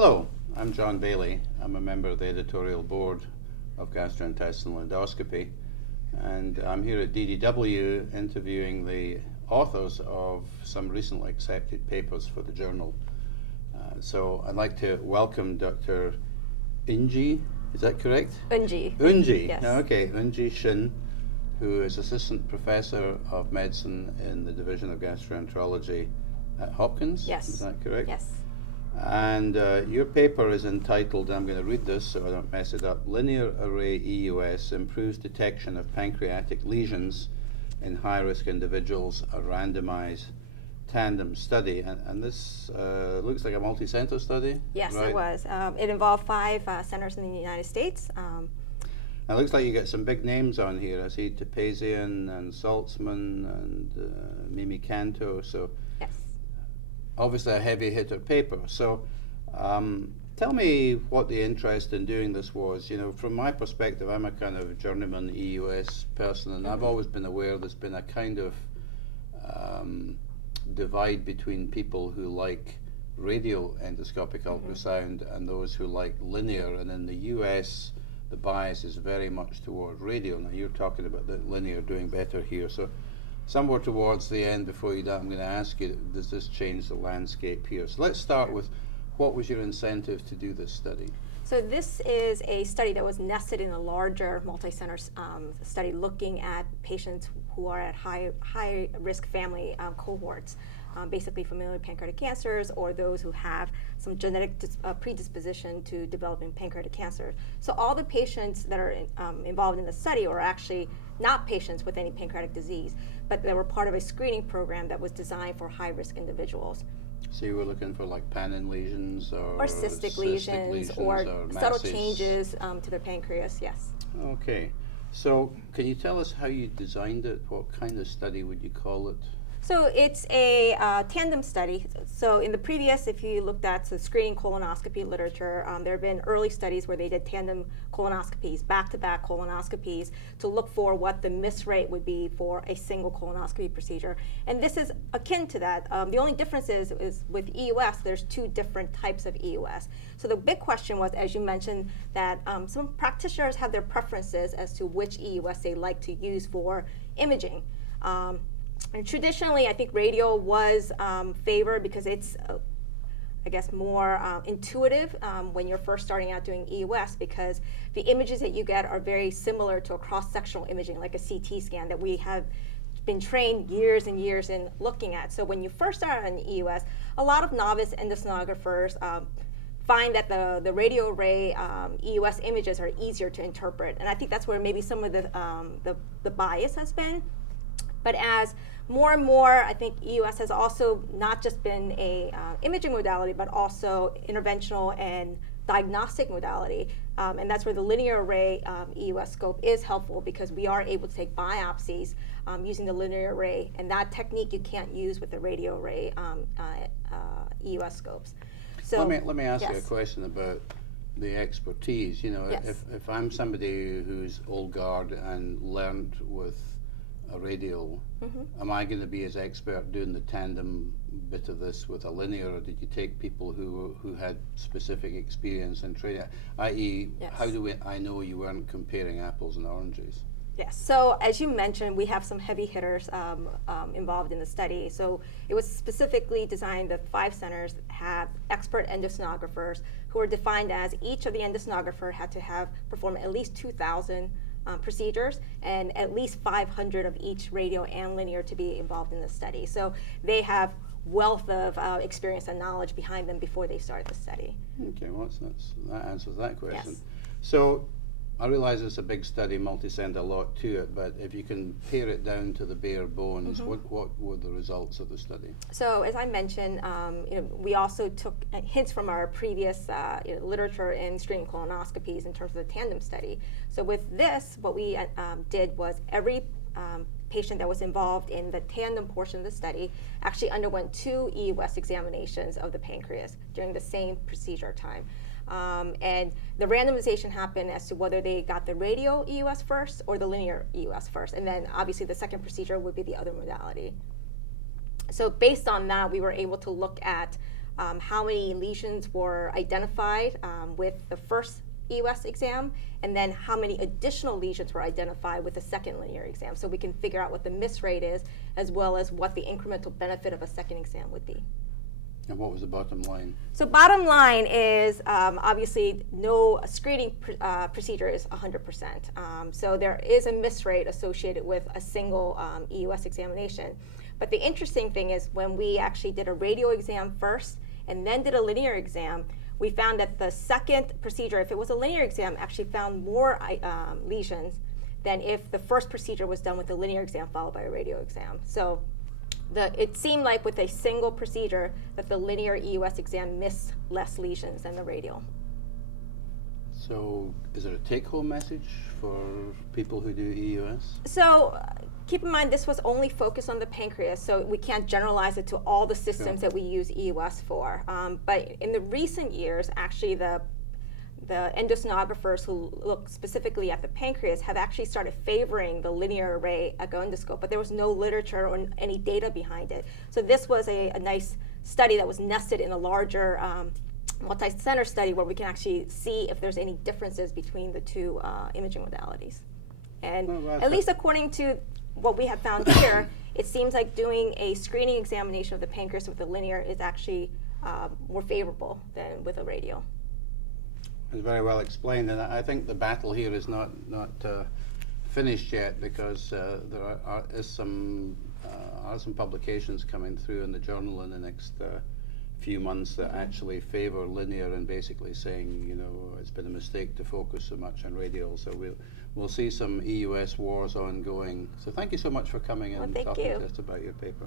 Hello, I'm John Bailey. I'm a member of the editorial board of gastrointestinal endoscopy, and I'm here at DDW interviewing the authors of some recently accepted papers for the journal. So I'd like to welcome Dr. Eun Ji, is that correct? Eun Ji. Eun Ji, Yes. okay, Eun Ji Shin, who is Assistant Professor of Medicine in the Division of Gastroenterology at Hopkins. Yes. Is that correct? Yes. And your paper is entitled, I'm going to read this so I don't mess it up, Linear Array EUS Improves Detection of Pancreatic Lesions in High-Risk Individuals, a Randomized Tandem Study. And this looks like a multi-center study? Yes, right? It was. It involved 5 centers in the United States. It looks like you get some big names on here. I see Topazian and Saltzman and Mimi Canto. So Yes. obviously a heavy hitter paper. So tell me what the interest in doing this was. You know, from my perspective, I'm a kind of journeyman EUS person, and I've always been aware there's been a kind of divide between people who like radial endoscopic ultrasound and those who like linear. And in the US, the bias is very much toward radial. Now you're talking about the linear doing better here. So somewhere towards the end, before you do, I'm going to ask you, does this change the landscape here? So let's start with, what was your incentive to do this study? So this is a study that was nested in a larger multi-center study looking at patients who are at high risk family cohorts, basically familial pancreatic cancers or those who have some genetic predisposition to developing pancreatic cancer. So all the patients that are involved in the study are actually not patients with any pancreatic disease, but they were part of a screening program that was designed for high risk individuals. So you were looking for like Pannin lesions or Cystic lesions or subtle masses. changes to the pancreas, yes. Okay, so can you tell us how you designed it? What kind of study would you call it? So it's a tandem study. So in the previous, if you looked at the screening colonoscopy literature, there have been early studies where they did tandem colonoscopies, back-to-back colonoscopies, to look for what the miss rate would be for a single colonoscopy procedure. And this is akin to that. The only difference is with EUS, there's 2 different types of EUS. So the big question was, as you mentioned, that some practitioners have their preferences as to which EUS they like to use for imaging. And traditionally, I think radial was favored because it's, I guess, more intuitive when you're first starting out doing EUS, because the images that you get are very similar to a cross-sectional imaging, like a CT scan that we have been trained years and years in looking at. So when you first start on EUS, a lot of novice endosonographers find that the radio array EUS images are easier to interpret. And I think that's where maybe some of the bias has been. But as more and more, I think EUS has also not just been a imaging modality, but also interventional and diagnostic modality. And that's where the linear array EUS scope is helpful, because we are able to take biopsies using the linear array. And that technique you can't use with the radio array EUS scopes. So let me ask you a yes. question about the expertise. You know, Yes. if I'm somebody who's old guard and learned with a radial, am I going to be as expert doing the tandem bit of this with a linear, or did you take people who had specific experience and training? I.e., Yes. how do I know you weren't comparing apples and oranges? Yes, so as you mentioned, we have some heavy hitters involved in the study. So it was specifically designed that 5 centers have expert endosonographers who are defined as each of the endosonographer had to have performed at least 2,000 procedures and at least 500 of each radio and linear to be involved in the study. So they have wealth of experience and knowledge behind them before they start the study. Okay, well that answers that question. Yes. So I realize it's a big study, multi-center, a lot to it, but if you can pare it down to the bare bones, what were the results of the study? So as I mentioned, we also took hints from our previous literature in screening colonoscopies in terms of the tandem study. So with this, what we did was every patient that was involved in the tandem portion of the study actually underwent 2 EUS examinations of the pancreas during the same procedure time. And the randomization happened as to whether they got the radio EUS first or the linear EUS first. And then obviously the second procedure would be the other modality. So based on that, we were able to look at how many lesions were identified with the first EUS exam, and then how many additional lesions were identified with the second linear exam. So we can figure out what the miss rate is, as well as what the incremental benefit of a second exam would be. And what was the bottom line? So bottom line is obviously no screening procedure is 100%. So there is a miss rate associated with a single EUS examination. But the interesting thing is when we actually did a radio exam first and then did a linear exam, we found that the second procedure, if it was a linear exam, actually found more lesions than if the first procedure was done with a linear exam followed by a radio exam. So it seemed like with a single procedure that the linear EUS exam missed less lesions than the radial. So is there a take-home message for people who do EUS? So keep in mind this was only focused on the pancreas, so we can't generalize it to all the systems that we use EUS for. But in the recent years, actually the endosonographers who look specifically at the pancreas have actually started favoring the linear array echo endoscope, but there was no literature or any data behind it. So this was a nice study that was nested in a larger multi-center study where we can actually see if there's any differences between the two imaging modalities. And at least according to what we have found here, it seems like doing a screening examination of the pancreas with the linear is actually more favorable than with a radial. It's very well explained, and I think the battle here is not finished yet, because there are some publications coming through in the journal in the next few months that actually favor linear and basically saying, you know, it's been a mistake to focus so much on radial. So we'll see some EUS wars ongoing. So thank you so much for coming and talking to us about your paper.